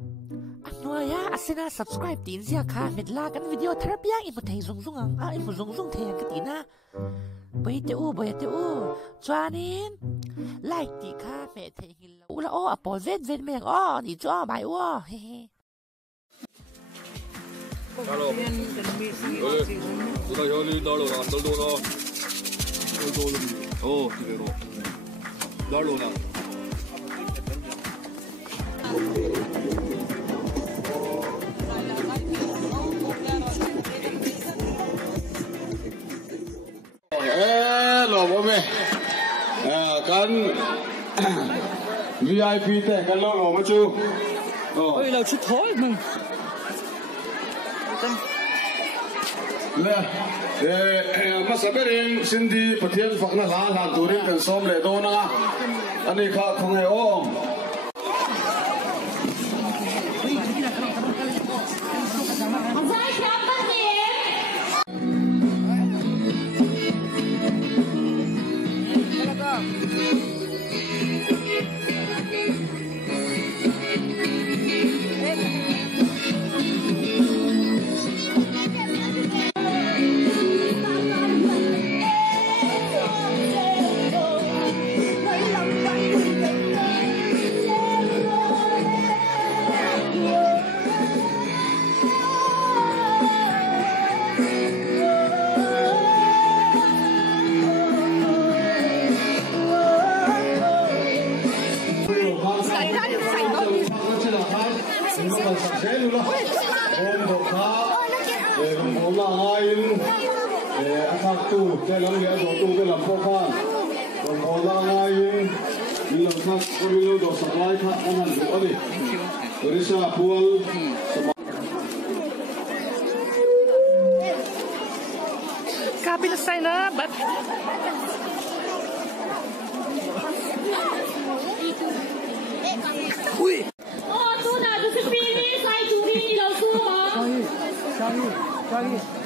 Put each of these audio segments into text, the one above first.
Ano ya asina subscribe tin siya ka midla kan video therapy ang imo thei zung ang imo zung thei ka tina bai te u chuanin like ti ka me thei hil ula o apo vet meng o ni cho bai o he he Alo. 누나 현이 날로 안 날로나. 그대로. 날로나. lo bố mẹ con VIP thế con lo mà chú ôi là chút thôi mừng nè mà sao bây giờ xin đi phát hiện phật nó làm tụi đi cần xóm lệ đô na anh ấy không hề ôm tu cái lắm nghĩa đồ tu cái làm khó khăn còn họ là ngay đi làm khác có đi đâu đồ sập lại khác anh ăn được đi rồi sao buồn kabin sai na but ui tu nào tu sẽ phi đi sai chú đi đi đâu xưa mà Charlie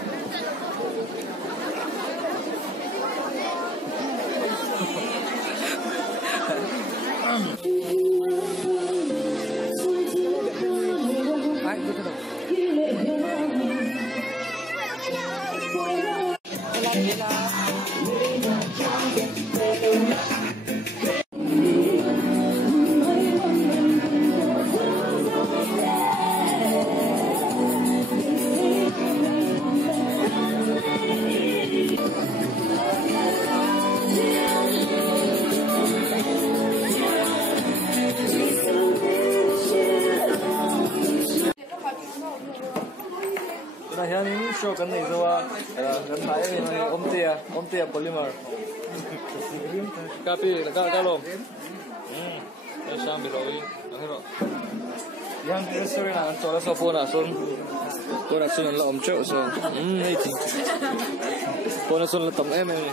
hiện ini show kan này rồi kan saya ini om tia polymer copy cái lom cái sang bị rồi cái rồi yang cái story là cho nó phone là son tôi đã xin là om chợ rồi này thì tôi đã xin là tầm em này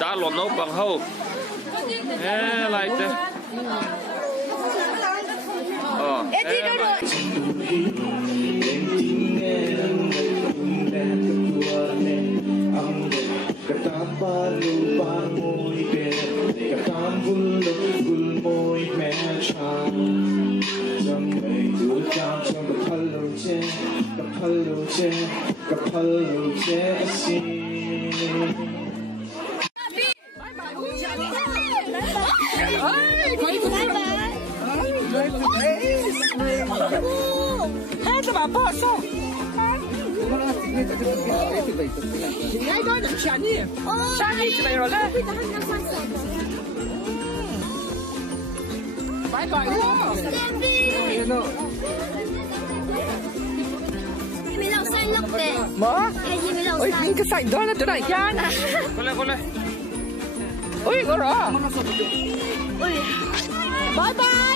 đã lột nấu bằng hậu lại chứ hai cái bà bỏ số ngay đó là chán đi thì mày rồi đấy bye bye mình làm sai lắm đấy mở cái gì mình làm ôi sai cái sảnh đó là chỗ này chán con này ôi có rõ ui bye bye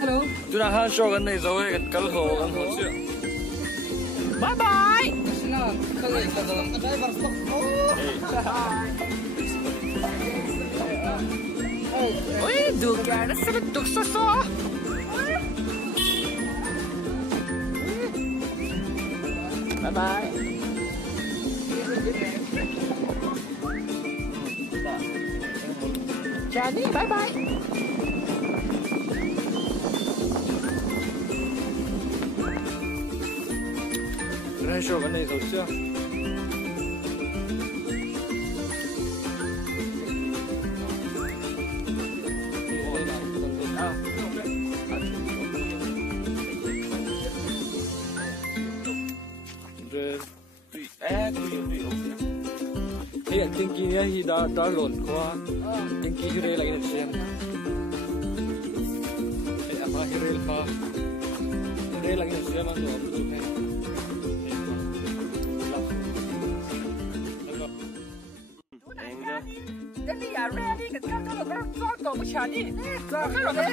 hello chúng ta han show kan này rồi cái hồ chưa bye bye ôi được kìa nó sẽ được xóa bye bye Johnny, bye bye. Cái show cái này rồi chưa? Hiện tiếng kia thì đã lộn qua tiếng kia đây lại được xem apa hiril pa đây lại được xem ăn rồi được hay Đây là rare đi cái con nó có một chả đi có cái rồi đấy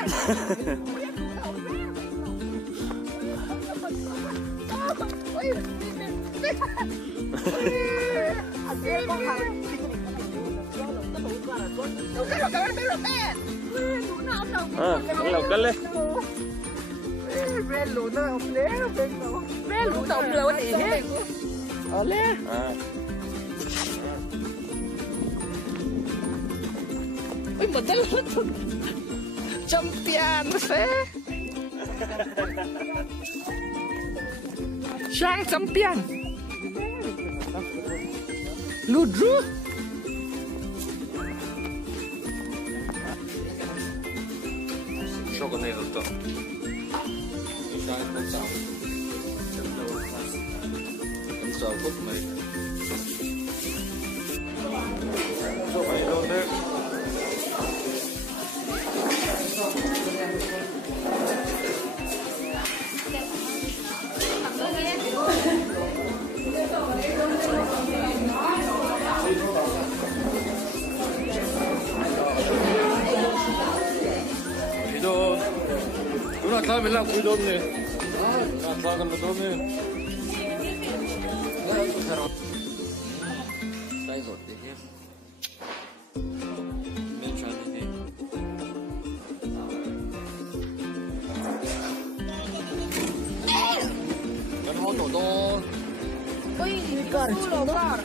lẩu cân lên ven lũ nó ông lé ven lũ tổng lũ này hết ở lé ôi mà đây là champion thế sang champion Ludru show cái này rồi đó cái sao phúc này show cái đâu đấy Cuidado, una tabla, cuidado, una tabla, cuidado. Sai rồi đi hết. Mình chọn đi hết. Cái hot đồ đó. ôi còn chú đó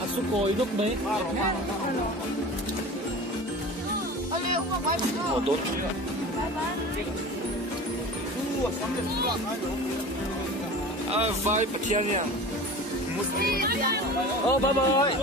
À, số cối lúc mấy. Một đốn. À, vai bật thiên nha. Oh, bye bye.